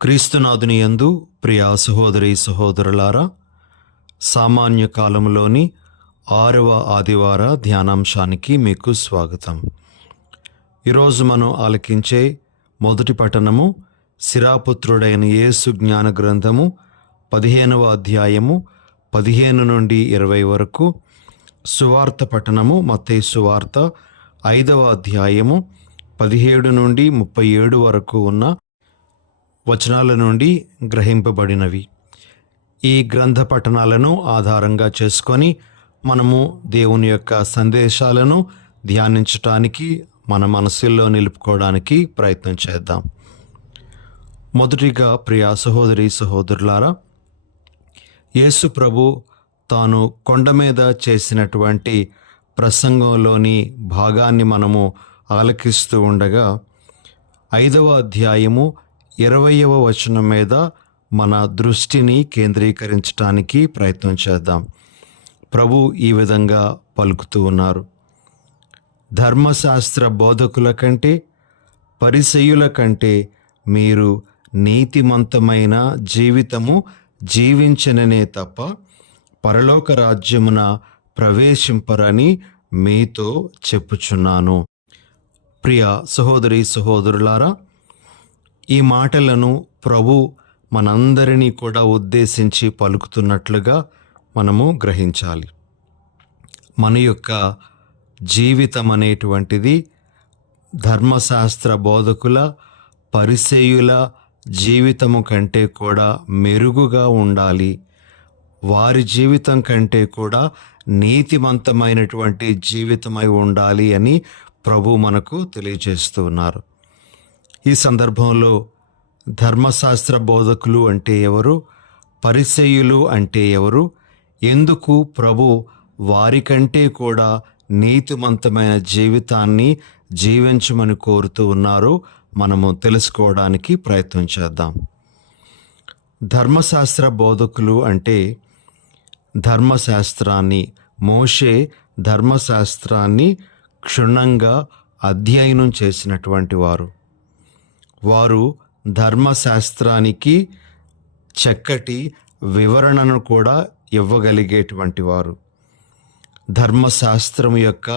క్రీస్తునాథుని యందు ప్రియ సహోదరి సహోదరులారా, సామాన్య కాలంలోని 6వ ఆదివార ధ్యానాంశానికి మీకు స్వాగతం. ఈరోజు మనం ఆలకించే మొదటి పఠనము శిరాపుత్రుడైన యేసు జ్ఞాన గ్రంథము 15వ అధ్యాయము 15 నుండి 20 వరకు. సువార్త పఠనము మత్తయి సువార్త 5వ అధ్యాయము 17 నుండి 37 వరకు ఉన్న వచనాల నుండి గ్రహింపబడినవి. ఈ గ్రంథ పఠనాలను ఆధారంగా చేసుకొని మనము దేవుని యొక్క సందేశాలను ధ్యానించటానికి, మన మనసుల్లో నిలుపుకోవడానికి ప్రయత్నం చేద్దాం. మొదటిగా ప్రియ సహోదరి సహోదరులారా, యేసు ప్రభు తాను కొండ మీద చేసినటువంటి ప్రసంగంలోని భాగాన్ని మనము ఆలకిస్తూ ఉండగా 5వ అధ్యాయము 20వ వచనం మీద మన దృష్టిని కేంద్రీకరించడానికి ప్రయత్నం చేద్దాం. ప్రభు ఈ విధంగా పలుకుతూ ఉన్నారు: ధర్మశాస్త్ర బోధకుల కంటే, పరిసయ్యుల కంటే మీరు నీతిమంతమైన జీవితము జీవించననే తప్ప పరలోక రాజ్యమున ప్రవేశింపరని మీతో చెప్పుచున్నాను. ప్రియ సహోదరి సహోదరులారా, ఈ మాటలను ప్రభు మనందరినీ కూడా ఉద్దేశించి పలుకుతున్నట్లుగా మనము గ్రహించాలి. మన యొక్క జీవితం అనేటువంటిది ధర్మశాస్త్ర బోధకుల, పరిసయ్యుల జీవితము కంటే కూడా మెరుగుగా ఉండాలి. వారి జీవితం కంటే కూడా నీతిమంతమైనటువంటి జీవితమై ఉండాలి అని ప్రభు మనకు తెలియజేస్తూ ఉన్నారు. ఈ సందర్భంలో ధర్మశాస్త్ర బోధకులు అంటే ఎవరు, పరిసయ్యులు అంటే ఎవరు, ఎందుకు ప్రభు వారికంటే కూడా నీతిమంతమైన జీవితాన్ని జీవించమని కోరుతూ ఉన్నారో మనము తెలుసుకోవడానికి ప్రయత్నం చేద్దాం. ధర్మశాస్త్ర బోధకులు అంటే ధర్మశాస్త్రాన్ని, మోషే ధర్మశాస్త్రాన్ని క్షుణ్ణంగా అధ్యయనం చేసినటువంటి వారు. వారు ధర్మశాస్త్రానికి చక్కటి వివరణను కూడా ఇవ్వగలిగేటువంటి వారు. ధర్మశాస్త్రం యొక్క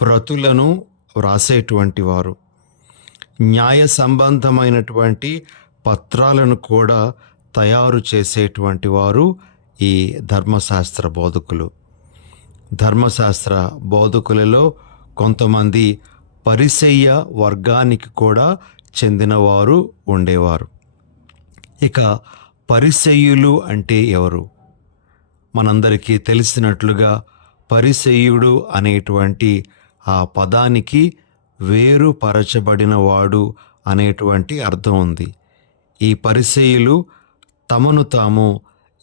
ప్రతులను వ్రాసేటువంటి వారు. న్యాయ సంబంధమైనటువంటి పత్రాలను కూడా తయారు చేసేటువంటి వారు ఈ ధర్మశాస్త్ర బోధకులు. ధర్మశాస్త్ర బోధకులలో కొంతమంది పరిసయ్య వర్గానికి కూడా చెందినవారు ఉండేవారు. ఇక పరిసయ్యులు అంటే ఎవరు? మనందరికీ తెలిసినట్లుగా పరిసయ్యుడు అనేటువంటి ఆ పదానికి వేరుపరచబడిన వాడు అనేటువంటి అర్థం ఉంది. ఈ పరిసయ్యులు తమను తాము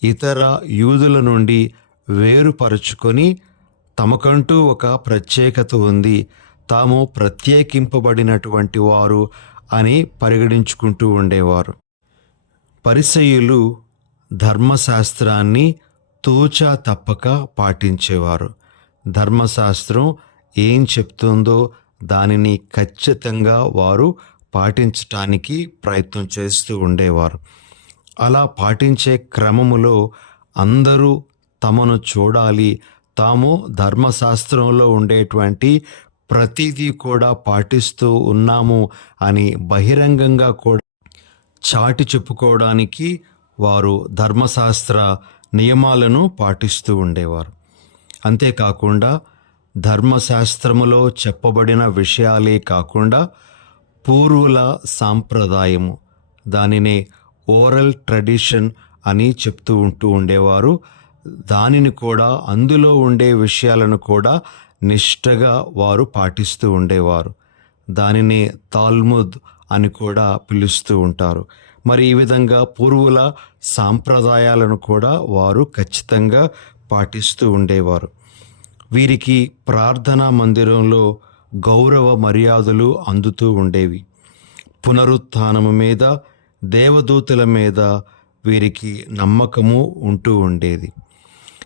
ఇతర యూదుల నుండి వేరుపరుచుకొని తమకంటూ ఒక ప్రత్యేకత ఉంది, తాము ప్రత్యేకింపబడినటువంటి వారు అని పరిగణించుకుంటూ ఉండేవారు. పరిసయ్యులు ధర్మశాస్త్రాన్ని తూచా తప్పక పాటించేవారు. ధర్మశాస్త్రం ఏం చెప్తుందో దానిని ఖచ్చితంగా వారు పాటించటానికి ప్రయత్నం చేస్తూ ఉండేవారు. అలా పాటించే క్రమములో అందరూ తమను చూడాలి, తాము ధర్మశాస్త్రంలో ఉండేటువంటి ప్రతిదీ కూడా పాటిస్తూ ఉన్నాము అని బహిరంగంగా కూడా చాటి చెప్పుకోవడానికి వారు ధర్మశాస్త్ర నియమాలను పాటిస్తూ ఉండేవారు. అంతేకాకుండా ధర్మశాస్త్రములో చెప్పబడిన విషయాలే కాకుండా పూర్వుల సాంప్రదాయము, దానినే ఓరల్ ట్రెడిషన్ అని చెప్తూ ఉండేవారు. దానిని కూడా, అందులో ఉండే విషయాలను కూడా నిష్ఠగా వారు పాటిస్తూ ఉండేవారు. దానిని తాల్ముద్ అని కూడా పిలుస్తూ ఉంటారు. మరి ఈ విధంగా పూర్వుల సాంప్రదాయాలను కూడా వారు ఖచ్చితంగా పాటిస్తూ ఉండేవారు. వీరికి ప్రార్థనా మందిరంలో గౌరవ మర్యాదలు అందుతూ ఉండేవి. పునరుత్థానము మీద, దేవదూతల మీద వీరికి నమ్మకము ఉంటూ ఉండేది.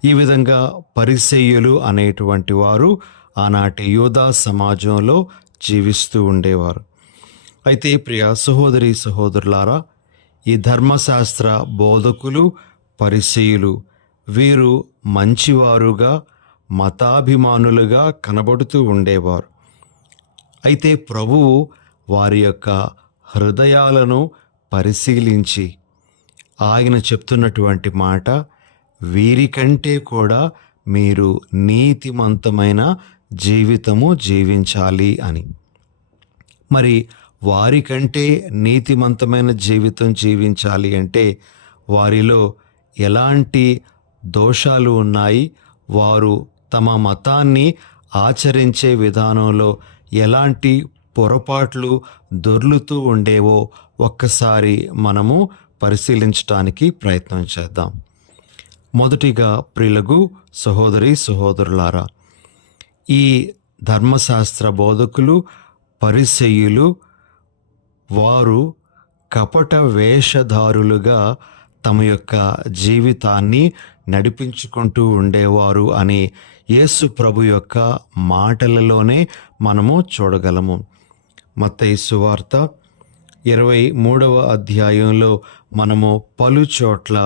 ఈ విధంగా పరిసయ్యులు అనేటువంటి వారు ఆనాటి యూదా సమాజంలో జీవిస్తూ ఉండేవారు. అయితే ప్రియ సహోదరి సహోదరులారా, ఈ ధర్మశాస్త్ర బోధకులు, పరిసయ్యులు వీరు మంచివారుగా, మతాభిమానులుగా కనబడుతూ ఉండేవారు. అయితే ప్రభువు వారి యొక్క హృదయాలను పరిశీలించి ఆయన చెప్తున్నటువంటి మాట, వీరికంటే కూడా మీరు నీతిమంతమైన జీవితము జీవించాలి అని. మరి వారికంటే నీతిమంతమైన జీవితం జీవించాలి అంటే వారిలో ఎలాంటి దోషాలు ఉన్నాయి, వారు తమ మతాన్ని ఆచరించే విధానంలో ఎలాంటి పొరపాట్లు దొర్లుతూ ఉండేవో ఒక్కసారి మనము పరిశీలించడానికి ప్రయత్నం చేద్దాం. మొదటిగా ప్రియులకు సహోదరి సహోదరులారా, ఈ ధర్మశాస్త్ర బోధకులు, పరిసయ్యులు వారు కపట వేషధారులుగా తమ యొక్క జీవితాన్ని నడిపించుకుంటూ ఉండేవారు అని యేసు ప్రభు యొక్క మాటలలోనే మనము చూడగలము. మత్తయి సువార్త 23వ అధ్యాయంలో మనము పలు చోట్ల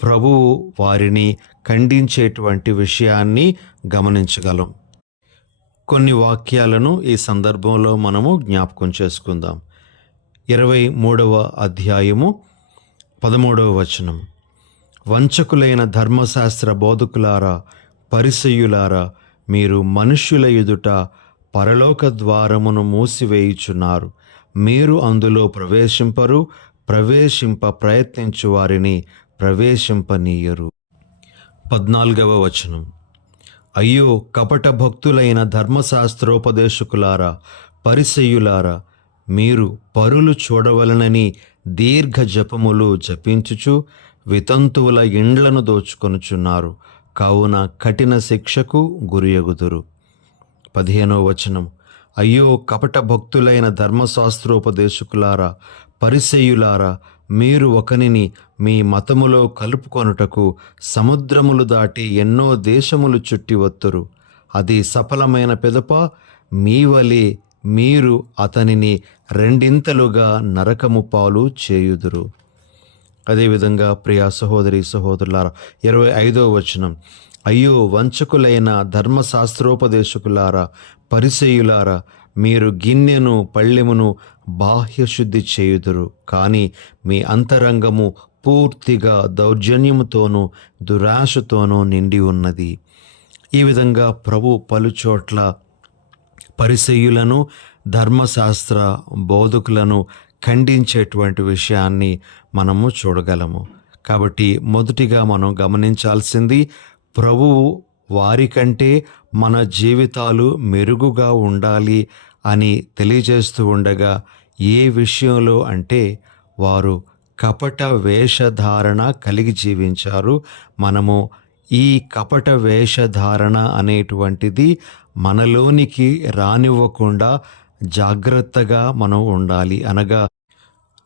ప్రభువు వారిని ఖండించేటువంటి విషయాన్ని గమనించగలం. కొన్ని వాక్యాలను ఈ సందర్భంలో మనము జ్ఞాపకం చేసుకుందాం. 23వ అధ్యాయము 13వ వచనం, వంచకులైన ధర్మశాస్త్ర బోధకులారా, పరిసయ్యులారా, మీరు మనుష్యుల ఎదుట పరలోక ద్వారమును మూసివేయుచున్నారు, మీరు అందులో ప్రవేశింపరు, ప్రవేశింప ప్రయత్నించు వారిని ప్రవేశింపనీయరు. 14వ వచనం, అయ్యో కపట భక్తులైన ధర్మశాస్త్రోపదేశకులారా, పరిసయ్యులారా, మీరు పరులు చూడవలనని దీర్ఘ జపములు జపించుచు వితంతువుల ఇండ్లను దోచుకొనుచున్నారు, కావున కఠిన శిక్షకు గురియగుదురు. 15వ వచనం, అయ్యో కపట భక్తులైన ధర్మశాస్త్రోపదేశకులారా, పరిసయ్యులారా, మీరు ఒకనిని మీ మతములో కలుపుకొనుటకు సముద్రములు దాటి ఎన్నో దేశములు చుట్టి వత్తురు, అది సఫలమైన పిదప మీ వలె మీరు అతనిని రెండింతలుగా నరకము పాలు చేయుదురు. అదేవిధంగా ప్రియా సహోదరి సహోదరులారా, 25వ వచనం, అయ్యో వంచకులైన ధర్మశాస్త్రోపదేశకులారా, పరిసయ్యులారా, మీరు గిన్నెను పళ్ళెమును బాహ్యశుద్ధి చేయుదురు, కానీ మీ అంతరంగము పూర్తిగా దౌర్జన్యముతోనూ దురాశతోనూ నిండి ఉన్నది. ఈ విధంగా ప్రభు పలుచోట్ల పరిసయ్యులను, ధర్మశాస్త్ర బోధకులను ఖండించేటువంటి విషయాన్ని మనము చూడగలము. కాబట్టి మొదటిగా మనం గమనించాల్సింది, ప్రభువు వారికంటే మన జీవితాలు మెరుగుగా ఉండాలి అని తెలియజేస్తూ ఉండగా, ఏ విషయంలో అంటే వారు కపట వేషధారణ కలిగి జీవించారు. మనము ఈ కపట వేషధారణ అనేటువంటిది మనలోనికి రానివ్వకుండా జాగ్రత్తగా మనం ఉండాలి. అనగా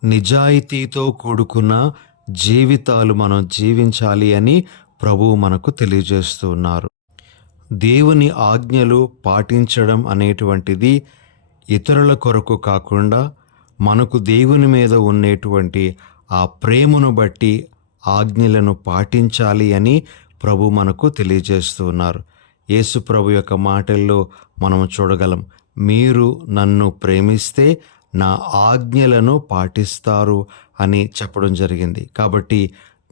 నిజాయితీతో కూడుకున్న జీవితాలు మనం జీవించాలి అని ప్రభువు మనకు తెలియజేస్తున్నారు. దేవుని ఆజ్ఞలు పాటించడం అనేటువంటిది ఇతరుల కొరకు కాకుండా మనకు దేవుని మీద ఉండేటువంటి ఆ ప్రేమను బట్టి ఆజ్ఞలను పాటించాలి అని ప్రభు మనకు తెలియజేస్తున్నారు. యేసు ప్రభు యొక్క మాటల్లో మనం చూడగలం, మీరు నన్ను ప్రేమిస్తే నా ఆజ్ఞలను పాటిస్తారు అని చెప్పడం జరిగింది. కాబట్టి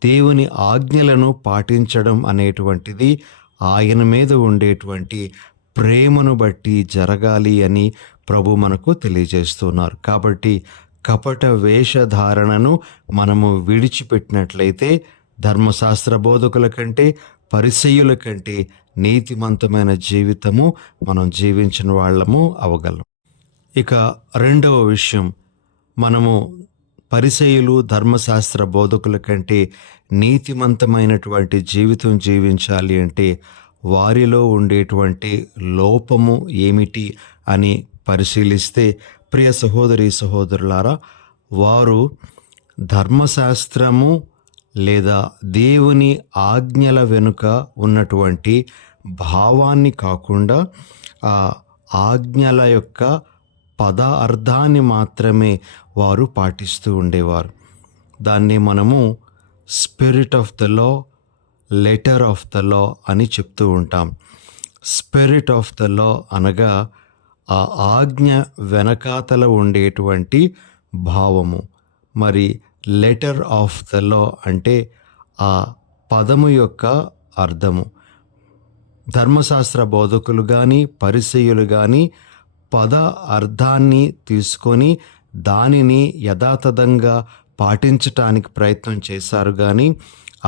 దేవుని ఆజ్ఞలను పాటించడం అనేటువంటిది ఆయన మీద ఉండేటువంటి ప్రేమను బట్టి జరగాలి అని ప్రభు మనకు తెలియజేస్తున్నారు. కాబట్టి కపట వేషధారణను మనము విడిచిపెట్టినట్లయితే ధర్మశాస్త్ర బోధకుల కంటే, పరిసయ్యుల కంటే నీతిమంతమైన జీవితము మనం జీవించిన వాళ్ళము అవగలం. ఇక రెండవ విషయం, మనము పరిసయ్యులు, ధర్మశాస్త్ర బోధకుల కంటే నీతిమంతమైనటువంటి జీవితం జీవించాలి అంటే వారిలో ఉండేటువంటి లోపము ఏమిటి అని పరిశీలిస్తే, ప్రియ సహోదరి సహోదరులారా, వారు ధర్మశాస్త్రము లేదా దేవుని ఆజ్ఞల వెనుక ఉన్నటువంటి భావాన్ని కాకుండా ఆ ఆజ్ఞల యొక్క పద అర్థాన్ని మాత్రమే వారు పాటిస్తూ ఉండేవారు. దాన్ని మనము spirit of the law, letter of the law అని చెప్తూ ఉంటాం. స్పిరిట్ ఆఫ్ ద లా అనగా ఆ ఆజ్ఞ వెనకాతల ఉండేటువంటి భావము. మరి లెటర్ ఆఫ్ ద లా అంటే ఆ పదము యొక్క అర్థము. ధర్మశాస్త్ర బోధకులు కానీ పరిసయ్యులు కానీ పద అర్థాన్ని తీసుకొని దానిని యథాతథంగా పాటించటానికి ప్రయత్నం చేశారు, కానీ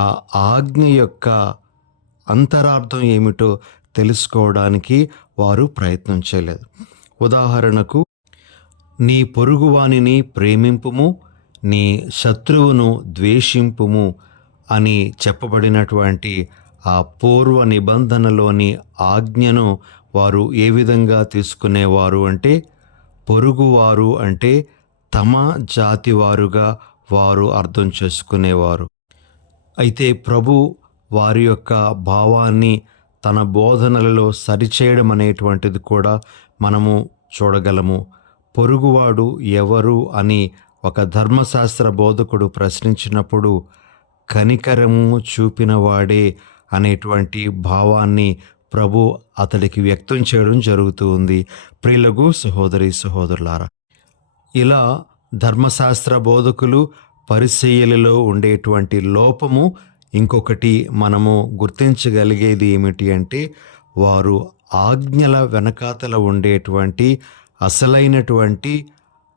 ఆ ఆజ్ఞ యొక్క అంతరార్థం ఏమిటో తెలుసుకోవడానికి వారు ప్రయత్నం చేయలేదు. ఉదాహరణకు, నీ పొరుగువానిని ప్రేమింపుము, నీ శత్రువును ద్వేషింపుము అని చెప్పబడినటువంటి ఆ పూర్వ నిబంధనలోని ఆజ్ఞను వారు ఏ విధంగా తీసుకునేవారు అంటే, పొరుగువారు అంటే తమ జాతి వారుగా వారు అర్థం చేసుకునేవారు. అయితే ప్రభు వారి యొక్క భావాన్ని తన బోధనలలో సరిచేయడం అనేటువంటిది కూడా మనము చూడగలము. పొరుగువాడు ఎవరు అని ఒక ధర్మశాస్త్ర బోధకుడు ప్రశ్నించినప్పుడు, కనికరము చూపినవాడే అనేటువంటి భావాన్ని ప్రభు అతడికి వ్యక్తం చేయడం జరుగుతూ ఉంది. ప్రియులకు సహోదరి సహోదరులారా, ఇలా ధర్మశాస్త్ర బోధకులు పరిసయ్యులలో ఉండేటువంటి లోపము ఇంకొకటి మనము గుర్తించగలిగేది ఏమిటి అంటే, వారు ఆజ్ఞల వెనకాతల ఉండేటువంటి అసలైనటువంటి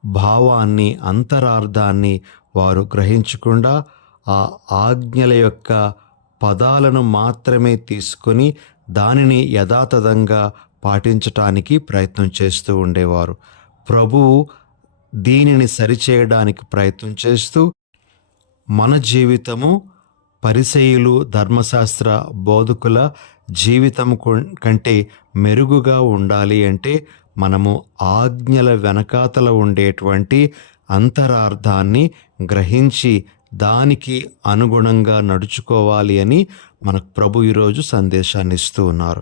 భావాన్ని, అంతరార్థాన్ని వారు గ్రహించకుండా ఆ ఆజ్ఞల యొక్క పదాలను మాత్రమే తీసుకొని దానిని యథాతథంగా పాటించటానికి ప్రయత్నం చేస్తూ ఉండేవారు. ప్రభువు దీనిని సరిచేయడానికి ప్రయత్నం చేస్తూ, మన జీవితము పరిసయ్యులు ధర్మశాస్త్ర బోధకుల జీవితం కంటే మెరుగుగా ఉండాలి అంటే మనము ఆజ్ఞల వెనకాతల ఉండేటువంటి అంతరార్థాన్ని గ్రహించి దానికి అనుగుణంగా నడుచుకోవాలి అని మనకు ప్రభు ఈరోజు సందేశాన్ని ఇస్తూ ఉన్నారు.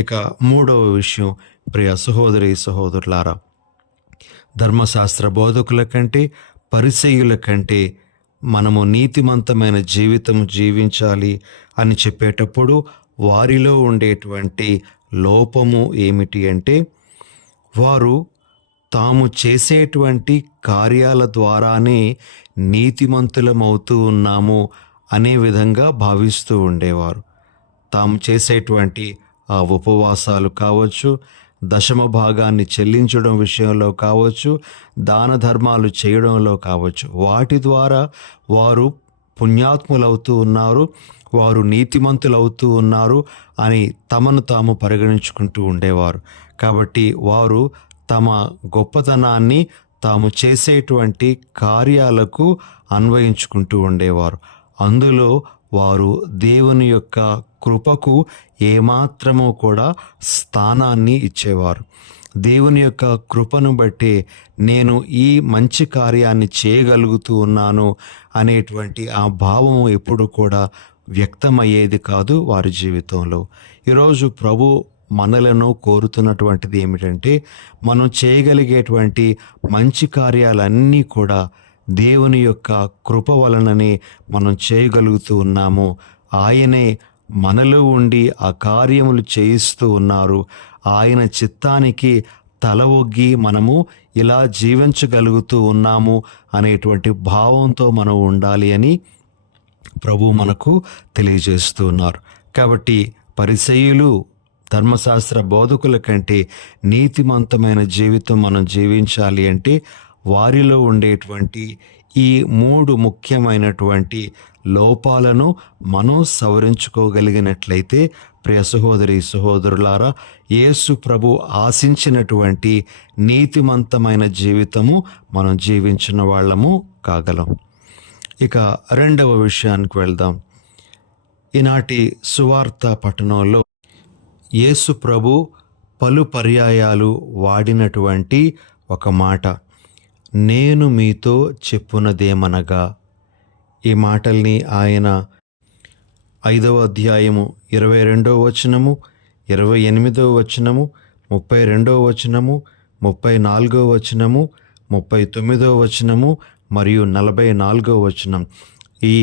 ఇక మూడవ విషయం, ప్రియ సహోదరి సహోదరులారా, ధర్మశాస్త్ర బోధకుల కంటే పరిసయ్యుల కంటే మనము నీతిమంతమైన జీవితం జీవించాలి అని చెప్పేటప్పుడు వారిలో ఉండేటువంటి లోపము ఏమిటి అంటే, వారు తాము చేసేటువంటి కార్యాల ద్వారానే నీతిమంతులమవుతూ ఉన్నాము అనే విధంగా భావిస్తూ ఉండేవారు. తాము చేసేటువంటి ఆ ఉపవాసాలు కావచ్చు, దశమ భాగాన్ని చెల్లించడం విషయంలో కావచ్చు, దాన ధర్మాలు చేయడంలో కావచ్చు, వాటి ద్వారా వారు పుణ్యాత్ములవుతూ ఉన్నారు, వారు నీతిమంతులవుతూ ఉన్నారు అని తమను తాము పరిగణించుకుంటూ ఉండేవారు. కాబట్టి వారు తమ గొప్పతనాన్ని తాము చేసేటువంటి కార్యాలకు అన్వయించుకుంటూ ఉండేవారు. అందులో వారు దేవుని యొక్క కృపకు ఏమాత్రమూ కూడా స్థానాన్ని ఇచ్చేవారు. దేవుని యొక్క కృపను బట్టి నేను ఈ మంచి కార్యాన్ని చేయగలుగుతూ ఉన్నాను అనేటువంటి ఆ భావము ఎప్పుడు కూడా వ్యక్తమయ్యేది కాదు వారి జీవితంలో. ఈరోజు ప్రభు మనలను కోరుతున్నటువంటిది ఏమిటంటే, మనం చేయగలిగేటువంటి మంచి కార్యాలన్నీ కూడా దేవుని యొక్క కృప వలననే మనం చేయగలుగుతూ ఉన్నాము. ఆయనే మనలో ఉండి ఆ కార్యములు చేయిస్తూ ఉన్నారు. ఆయన చిత్తానికి తల ఒగ్గి మనము ఇలా జీవించగలుగుతూ ఉన్నాము అనేటువంటి భావంతో మనం ఉండాలి అని ప్రభు మనకు తెలియజేస్తూ ఉన్నారు. కాబట్టి పరిసయ్యులు ధర్మశాస్త్ర బోధకుల కంటే నీతిమంతమైన జీవితం మనం జీవించాలి అంటే వారిలో ఉండేటువంటి ఈ 3 ముఖ్యమైనటువంటి లోపాలను మనం సవరించుకోగలిగినట్లయితే, ప్రియ సహోదరి సహోదరులారా, యేసు ప్రభు ఆశించినటువంటి నీతిమంతమైన జీవితము మనం జీవించిన వాళ్ళము కాగలం. ఇక రెండవ విషయానికి వెళ్దాం. ఈనాటి సువార్త పఠనంలో యేసు ప్రభు పలు పర్యాయాలు వాడినటువంటి ఒక మాట, నేను మీతో చెప్పునదేమనగా. ఈ మాటల్ని ఆయన 5వ అధ్యాయము 22వ వచనము, 28వ వచనము, 32వ వచనము, 34వ వచనము, 39వ వచనము మరియు 44వ వచనం ఈ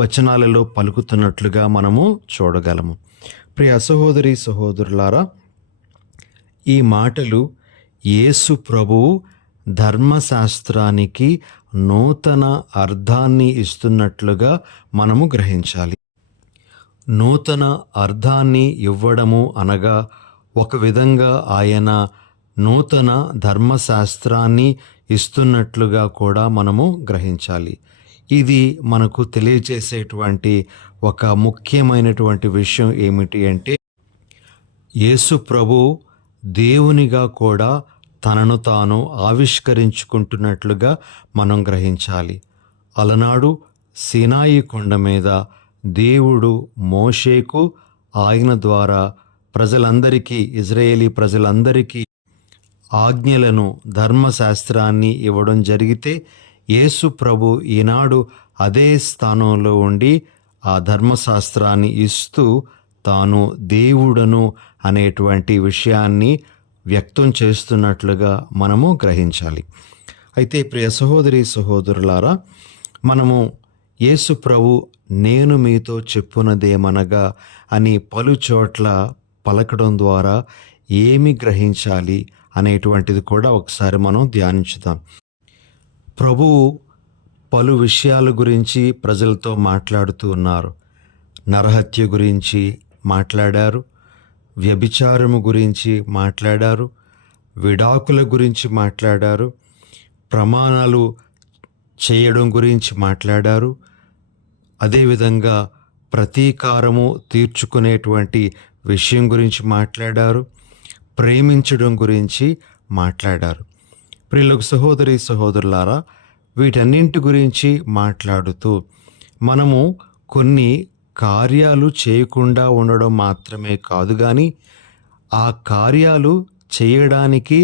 వచనాలలో పలుకుతున్నట్లుగా మనము చూడగలము. ప్రియ సహోదరి సహోదరులారా, ఈ మాటలు యేసు ప్రభువు ధర్మశాస్త్రానికి నూతన అర్థాన్ని ఇస్తున్నట్లుగా మనము గ్రహించాలి. నూతన అర్థాన్ని ఇవ్వడము అనగా ఒక విధంగా ఆయన నూతన ధర్మశాస్త్రాన్ని ఇస్తున్నట్లుగా కూడా మనము గ్రహించాలి. ఇది మనకు తెలియజేసేటువంటి ఒక ముఖ్యమైనటువంటి విషయం ఏమిటి అంటే, యేసు ప్రభు దేవునిగా కూడా తనను తాను ఆవిష్కరించుకుంటున్నట్లుగా మనం గ్రహించాలి. అలనాడు సీనాయి కొండ మీద దేవుడు మోషేకు ఆయన ద్వారా ప్రజలందరికీ, ఇజ్రాయేలీ ప్రజలందరికీ ఆజ్ఞలను, ధర్మశాస్త్రాన్ని ఇవ్వడం జరిగితే, యేసు ప్రభు ఈనాడు అదే స్థానంలో ఉండి ఆ ధర్మశాస్త్రాన్ని ఇస్తూ తాను దేవుడను అనేటువంటి విషయాన్ని వ్యక్తం చేస్తున్నట్లుగా మనము గ్రహించాలి. అయితే ప్రియ సహోదరి సహోదరులారా, మనము యేసు ప్రభు నేను మీతో చెప్పునదేమనగా అని పలు చోట్ల పలకడం ద్వారా ఏమి గ్రహించాలి అనేటువంటిది కూడా ఒకసారి మనం ధ్యానించుదాం. ప్రభువు పలు విషయాల గురించి ప్రజలతో మాట్లాడుతూ ఉన్నారు. నరహత్య గురించి మాట్లాడారు, వ్యభిచారము గురించి మాట్లాడారు, విడాకుల గురించి మాట్లాడారు, ప్రమాణాలు చేయడం గురించి మాట్లాడారు, అదేవిధంగా ప్రతీకారము తీర్చుకునేటువంటి విషయం గురించి మాట్లాడారు, ప్రేమించడం గురించి మాట్లాడారు. ప్రియులకు సహోదరి సహోదరులారా, వీటన్నింటి గురించి మాట్లాడుతూ మనము కొన్ని కార్యాలు చేయకుండా ఉండడం మాత్రమే కాదు, కానీ ఆ కార్యాలు చేయడానికి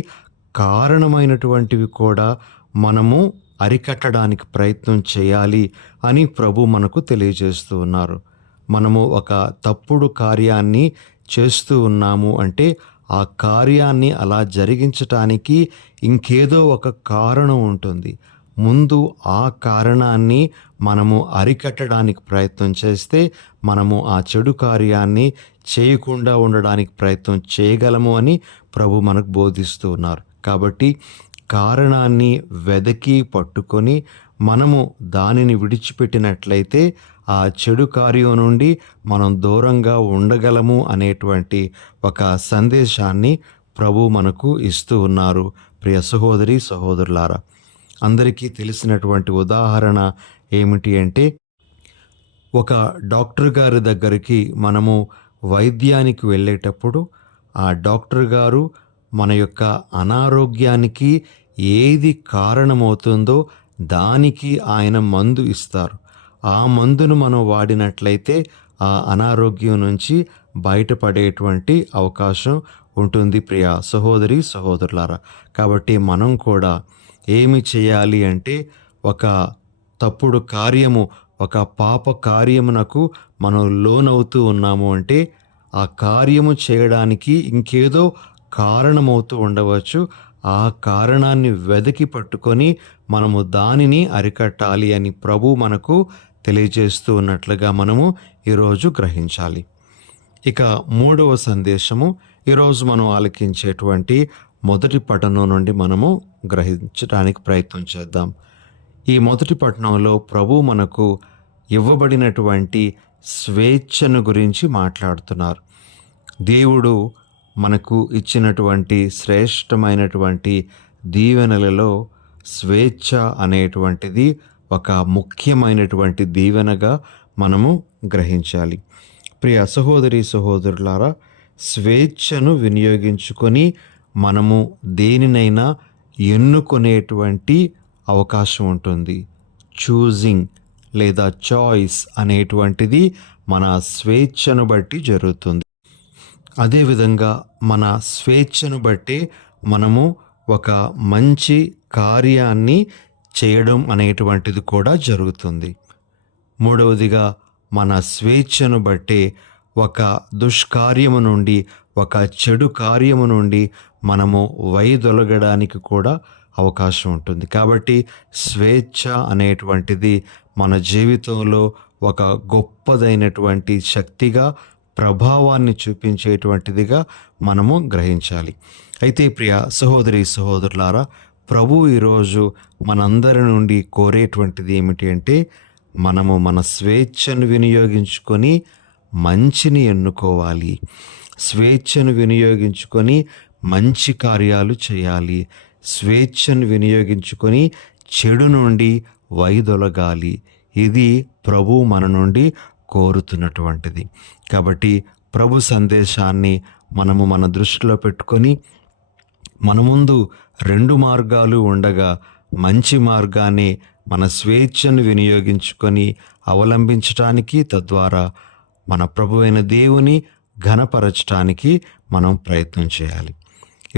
కారణమైనటువంటివి కూడా మనము అరికట్టడానికి ప్రయత్నం చేయాలి అని ప్రభు మనకు తెలియజేస్తూ ఉన్నారు. మనము ఒక తప్పుడు కార్యాన్ని చేస్తూ ఉన్నాము అంటే ఆ కార్యాన్ని అలా జరిగించటానికి ఇంకేదో ఒక కారణం ఉంటుంది. ముందు ఆ కారణాన్ని మనము అరికట్టడానికి ప్రయత్నం చేస్తే మనము ఆ చెడు కార్యాన్ని చేయకుండా ఉండడానికి ప్రయత్నం చేయగలము అని ప్రభు మనకు బోధిస్తూ ఉన్నారు. కాబట్టి కారణాన్ని వెదకి పట్టుకొని మనము దానిని విడిచిపెట్టినట్లయితే ఆ చెడు కార్యం నుండి మనం దూరంగా ఉండగలము అనేటువంటి ఒక సందేశాన్ని ప్రభు మనకు ఇస్తూ ఉన్నారు. ప్రియ సహోదరి సహోదరులారా, అందరికీ తెలిసినటువంటి ఉదాహరణ ఏమిటి అంటే, ఒక డాక్టర్ గారి దగ్గరికి మనము వైద్యానికి వెళ్ళేటప్పుడు ఆ డాక్టర్ గారు మన యొక్క అనారోగ్యానికి ఏది కారణమవుతుందో దానికి ఆయన మందు ఇస్తారు. ఆ మందును మనం వాడినట్లయితే ఆ అనారోగ్యం నుంచి బయటపడేటువంటి అవకాశం ఉంటుంది. ప్రియ సహోదరి సహోదరులారా, కాబట్టి మనం కూడా ఏమి చేయాలి అంటే, ఒక తప్పుడు కార్యము, ఒక పాప కార్యమునకు మనం లోనవుతూ ఉన్నాము అంటే ఆ కార్యము చేయడానికి ఇంకేదో కారణమవుతూ ఉండవచ్చు. ఆ కారణాన్ని వెదకి పట్టుకొని మనము దానిని అరికట్టాలి అని ప్రభు మనకు తెలియజేస్తూ ఉన్నట్లుగా మనము ఈరోజు గ్రహించాలి. ఇక మూడవ సందేశము, ఈరోజు మనం ఆలకించేటువంటి మొదటి పఠనం నుండి మనము గ్రహించడానికి ప్రయత్నం చేద్దాం. ఈ మొదటి పఠనంలో ప్రభు మనకు ఇవ్వబడినటువంటి స్వేచ్ఛను గురించి మాట్లాడుతున్నారు. దేవుడు మనకు ఇచ్చినటువంటి శ్రేష్టమైనటువంటి దీవెనలలో స్వేచ్ఛ అనేటువంటిది ఒక ముఖ్యమైనటువంటి దీవెనగా మనము గ్రహించాలి. ప్రియ సహోదరి సహోదరులారా, స్వేచ్ఛను వినియోగించుకొని మనము దేనినైనా ఎన్నుకునేటువంటి అవకాశం ఉంటుంది. చూజింగ్ లేదా చాయిస్ అనేటువంటిది మన స్వేచ్ఛను బట్టి జరుగుతుంది. అదేవిధంగా మన స్వేచ్ఛను బట్టి మనము ఒక మంచి కార్యాన్ని చేయడం అనేటువంటిది కూడా జరుగుతుంది. మూడవదిగా, మన స్వేచ్ఛను బట్టి ఒక దుష్కార్యము నుండి, ఒక చెడు కార్యము నుండి మనము వైదొలగడానికి కూడా అవకాశం ఉంటుంది. కాబట్టి స్వేచ్ఛ అనేటువంటిది మన జీవితంలో ఒక గొప్పదైనటువంటి శక్తిగా, ప్రభావాన్ని చూపించేటువంటిదిగా మనము గ్రహించాలి. అయితే ప్రియ సహోదరి సహోదరులారా, ప్రభు ఈరోజు మనందరి నుండి కోరేటువంటిది ఏమిటి అంటే, మనము మన స్వేచ్ఛను వినియోగించుకొని మంచిని ఎన్నుకోవాలి. స్వేచ్ఛను వినియోగించుకొని మంచి కార్యాలు చేయాలి. స్వేచ్ఛను వినియోగించుకొని చెడు నుండి వైదొలగాలి. ఇది ప్రభు మన నుండి కోరుతున్నటువంటిది. కాబట్టి ప్రభు సందేశాన్ని మనము మన దృష్టిలో పెట్టుకొని, మన ముందు 2 మార్గాలు ఉండగా మంచి మార్గాన్ని మన స్వేచ్ఛను వినియోగించుకొని అవలంబించటానికి, తద్వారా మన ప్రభు అయిన దేవుని ఘనపరచటానికి మనం ప్రయత్నం చేయాలి.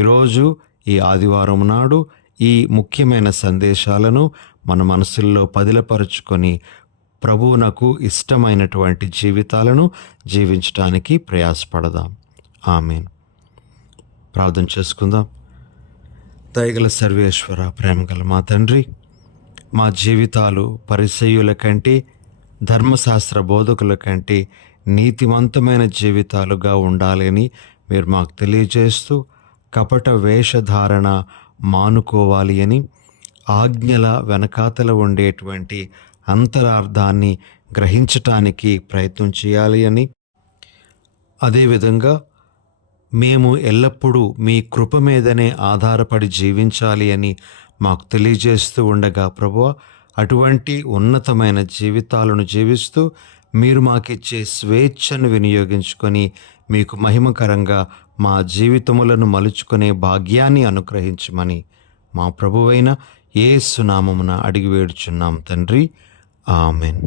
ఈరోజు ఈ ఆదివారం నాడు ఈ ముఖ్యమైన సందేశాలను మన మనసుల్లో పదిలపరుచుకొని ప్రభువునకు ఇష్టమైనటువంటి జీవితాలను జీవించటానికి ప్రయాసపడదాం. ఆమేన్. ప్రార్థన చేసుకుందాం. దయగల సర్వేశ్వర, ప్రేమగల మా తండ్రి, మా జీవితాలు పరిసయ్యుల కంటే, ధర్మశాస్త్ర బోధకుల కంటే నీతివంతమైన జీవితాలుగా ఉండాలని మీరు మాకు తెలియజేస్తూ, కపట వేషధారణ మానుకోవాలి అని, ఆజ్ఞల వెనకాతల ఉండేటువంటి అంతరార్థాన్ని గ్రహించటానికి ప్రయత్నం చేయాలి అని, అదేవిధంగా మేము ఎల్లప్పుడూ మీ కృప మీదనే ఆధారపడి జీవించాలి అని మాకు తెలియజేస్తూ ఉండగా ప్రభువా, అటువంటి ఉన్నతమైన జీవితాలను జీవిస్తూ మీరు మాకిచ్చే స్వేచ్ఛను వినియోగించుకొని మీకు మహిమకరంగా మా జీవితములను మలుచుకునే భాగ్యాన్ని అనుగ్రహించమని మా ప్రభువైన యేసు నామమున అడిగి వేడుచున్నాం తండ్రి. ఆమెన్.